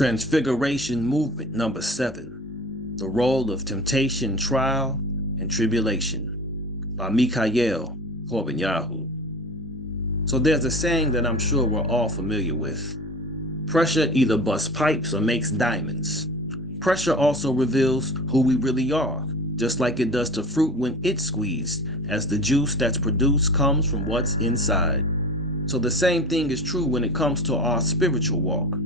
Transfiguration movement number 7. The role of temptation, trial, and tribulation by Mikhail Korbanyahu. So there's a saying that I'm sure we're all familiar with. Pressure either busts pipes or makes diamonds. Pressure also reveals who we really are, just like it does to fruit when it's squeezed, as the juice that's produced comes from what's inside. So the same thing is true when it comes to our spiritual walk.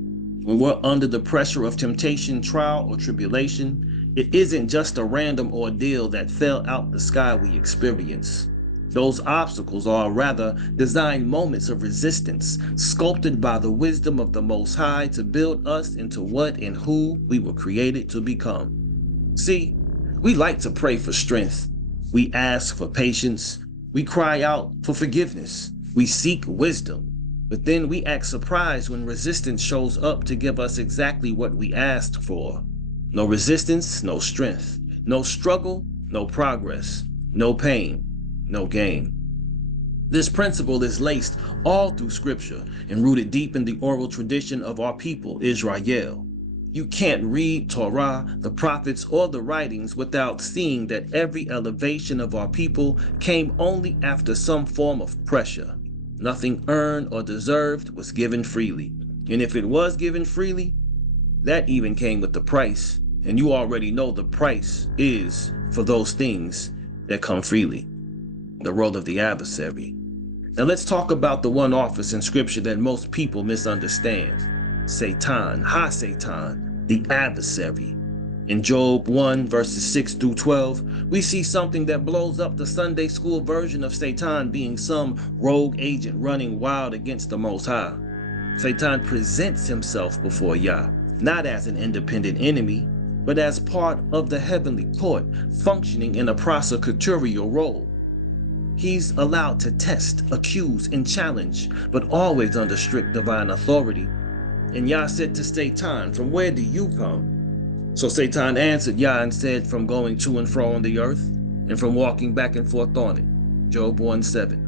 When we're under the pressure of temptation, trial, or tribulation, it isn't just a random ordeal that fell out the sky we experience. Those obstacles are rather designed moments of resistance, sculpted by the wisdom of the Most High to build us into what and who we were created to become. See, we like to pray for strength. We ask for patience. We cry out for forgiveness. We seek wisdom. But then we act surprised when resistance shows up to give us exactly what we asked for. No resistance, no strength. No struggle, no progress. No pain, no gain. This principle is laced all through scripture and rooted deep in the oral tradition of our people, Israel. You can't read Torah, the prophets, or the writings without seeing that every elevation of our people came only after some form of pressure. Nothing earned or deserved was given freely. And if it was given freely, that even came with the price. And you already know the price is for those things that come freely. The role of the adversary. Now let's talk about the one office in scripture that most people misunderstand. Satan, Ha-Satan, the adversary. In Job 1 verses 6 through 12, we see something that blows up the Sunday school version of Satan being some rogue agent running wild against the Most High. Satan presents himself before Yah, not as an independent enemy, but as part of the heavenly court, functioning in a prosecutorial role. He's allowed to test, accuse, and challenge, but always under strict divine authority. And Yah said to Satan, "From where do you come?" So Satan answered Yah and said, "From going to and fro on the earth, and from walking back and forth on it." Job 1:7.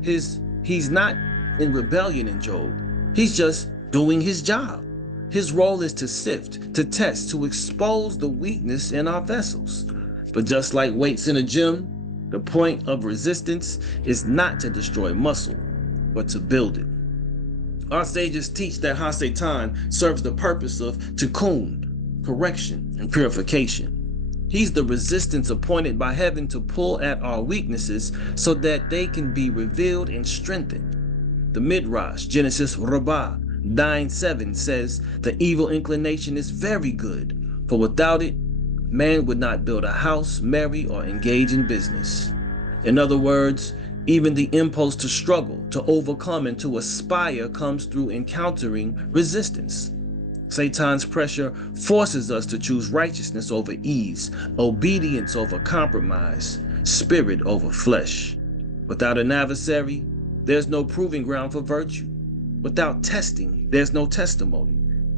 He's not in rebellion in Job. He's just doing his job. His role is to sift, to test, to expose the weakness in our vessels. But just like weights in a gym, the point of resistance is not to destroy muscle, but to build it. Our sages teach that Ha-Satan serves the purpose of tikkun, correction, and purification. He's the resistance appointed by heaven to pull at our weaknesses so that they can be revealed and strengthened. The Midrash, Genesis Rabbah 9:7 says, "The evil inclination is very good, for without it, man would not build a house, marry, or engage in business." In other words, even the impulse to struggle, to overcome, and to aspire comes through encountering resistance. Satan's pressure forces us to choose righteousness over ease, obedience over compromise, spirit over flesh. Without an adversary, there's no proving ground for virtue. Without testing, there's no testimony.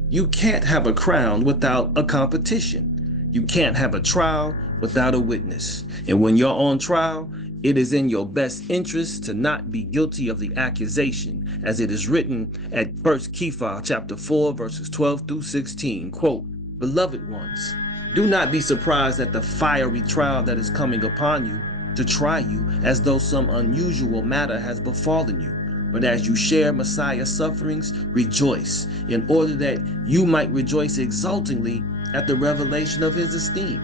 You can't have a crown without a competition. You can't have a trial without a witness. And when you're on trial, it is in your best interest to not be guilty of the accusation, as it is written at 1 Kepha chapter 4 verses 12 through 16, quote, "Beloved ones, do not be surprised at the fiery trial that is coming upon you to try you as though some unusual matter has befallen you. But as you share Messiah's sufferings, rejoice, in order that you might rejoice exultingly at the revelation of his esteem.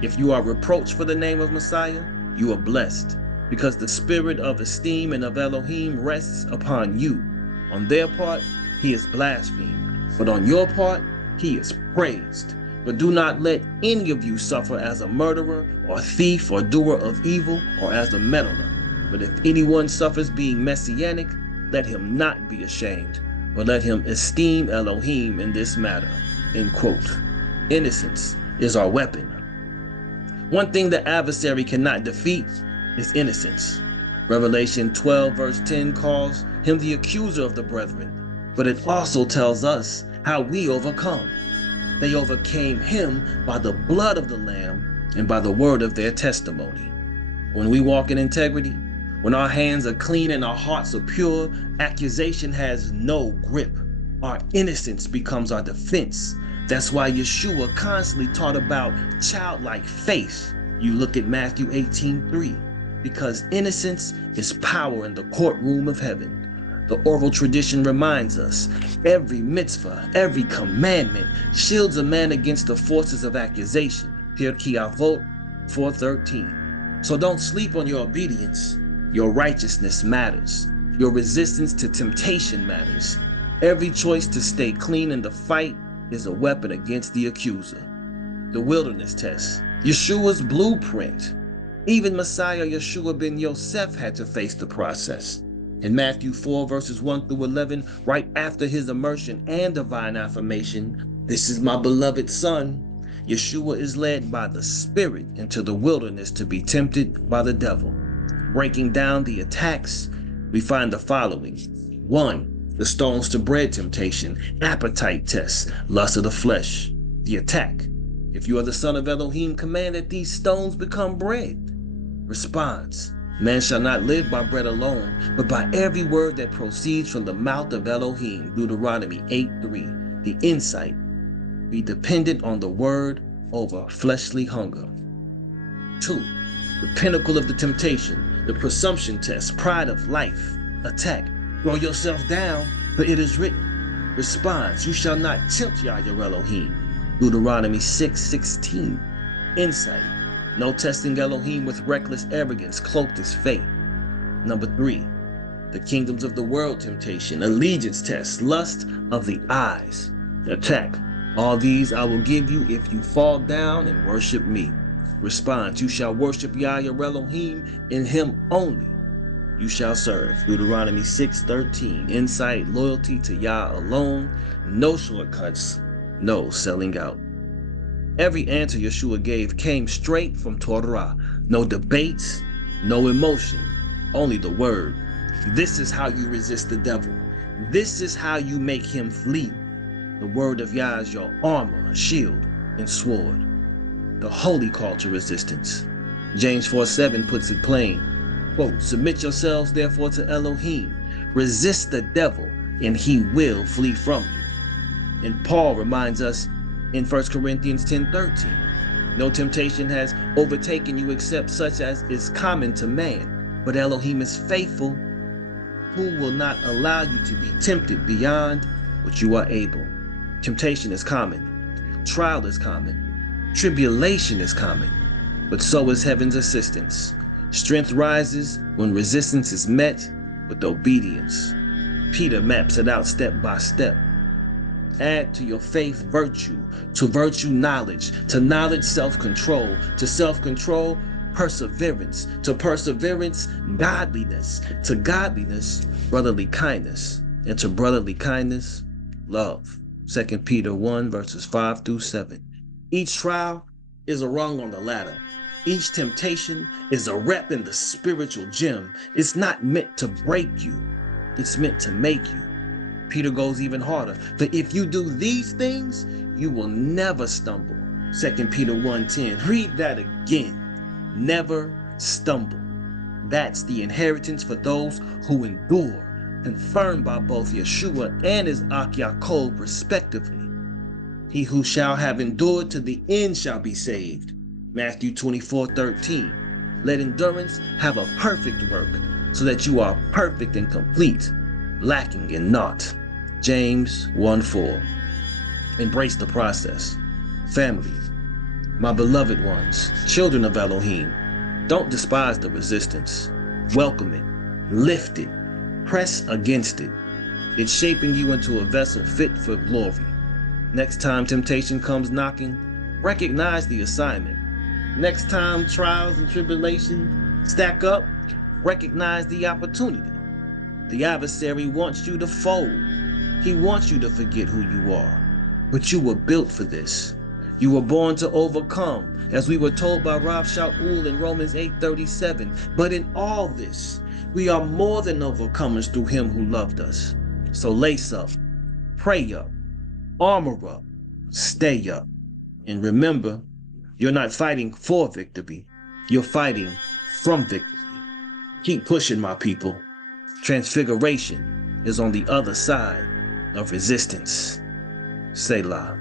If you are reproached for the name of Messiah, you are blessed, because the spirit of esteem and of Elohim rests upon you. On their part, he is blasphemed, but on your part, he is praised. But do not let any of you suffer as a murderer, or thief, or doer of evil, or as a meddler. But if anyone suffers being messianic, let him not be ashamed, but let him esteem Elohim in this matter." End quote. Innocence is our weapon. One thing the adversary cannot defeat is innocence. Revelation 12 verse 10 calls him the accuser of the brethren, but it also tells us how we overcome. They overcame him by the blood of the Lamb and by the word of their testimony. When we walk in integrity, when our hands are clean and our hearts are pure, accusation has no grip. Our innocence becomes our defense. That's why Yeshua constantly taught about childlike faith. You look at Matthew 18:3, because innocence is power in the courtroom of heaven. The oral tradition reminds us, every mitzvah, every commandment shields a man against the forces of accusation. Pirkei Avot 4:13. So don't sleep on your obedience. Your righteousness matters. Your resistance to temptation matters. Every choice to stay clean in the fight is a weapon against the accuser. The wilderness test, Yeshua's blueprint. Even Messiah Yeshua ben Yosef had to face the process. In Matthew 4 verses 1 through 11, right after his immersion and divine affirmation, "This is my beloved son," Yeshua is led by the Spirit into the wilderness to be tempted by the devil. Breaking down the attacks, we find the following. 1. The stones to bread temptation, appetite test, lust of the flesh. The attack. "If you are the son of Elohim, command that these stones become bread." Response. "Man shall not live by bread alone, but by every word that proceeds from the mouth of Elohim." Deuteronomy 8:3. The insight. Be dependent on the word over fleshly hunger. 2. The pinnacle of the temptation, the presumption test, pride of life. Attack. "Throw yourself down, for it is written." Response. "You shall not tempt Yah your Elohim." Deuteronomy 6:16. Insight. No testing Elohim with reckless arrogance, cloaked as faith. 3. The kingdoms of the world temptation, allegiance test, lust of the eyes. Attack. "All these I will give you if you fall down and worship me." Response. "You shall worship Yah your Elohim, in him only you shall serve." Deuteronomy 6:13. Insight, loyalty to Yah alone, no shortcuts, no selling out. Every answer Yeshua gave came straight from Torah. No debates, no emotion, only the word. This is how you resist the devil. This is how you make him flee. The word of Yah is your armor, shield, and sword. The holy call to resistance. James 4:7 puts it plain. Quote, "Submit yourselves therefore to Elohim. Resist the devil, and he will flee from you." And Paul reminds us in 1 Corinthians 10:13, "No temptation has overtaken you except such as is common to man. But Elohim is faithful, who will not allow you to be tempted beyond what you are able." Temptation is common. Trial is common. Tribulation is common. But so is heaven's assistance. Strength rises when resistance is met with obedience. Peter maps it out step by step. Add to your faith virtue, to virtue knowledge, to knowledge self-control, to self-control perseverance, to perseverance godliness, to godliness brotherly kindness, and to brotherly kindness love. 2 Peter 1 verses 5 through 7. Each trial is a rung on the ladder. Each temptation is a rep in the spiritual gym. It's not meant to break you, it's meant to make you. Peter goes even harder. "For if you do these things, you will never stumble." 2 Peter 1:10. Read that again. Never stumble. That's the inheritance for those who endure, confirmed by both Yeshua and his Ak Yaakov respectively. "He who shall have endured to the end shall be saved." Matthew 24:13. "Let endurance have a perfect work, so that you are perfect and complete, lacking in naught." James 1:4. Embrace the process. Family, my beloved ones, children of Elohim, don't despise the resistance. Welcome it, lift it, press against it. It's shaping you into a vessel fit for glory. Next time temptation comes knocking, recognize the assignment. Next time trials and tribulation stack up, recognize the opportunity. The adversary wants you to fold. He wants you to forget who you are. But you were built for this. You were born to overcome, as we were told by Rav Shaul in Romans 8:37. But in all this, we are more than overcomers through him who loved us. So lace up, pray up, armor up, stay up. And remember, you're not fighting for victory. You're fighting from victory. Keep pushing, my people. Transfiguration is on the other side. of resistance. Selah.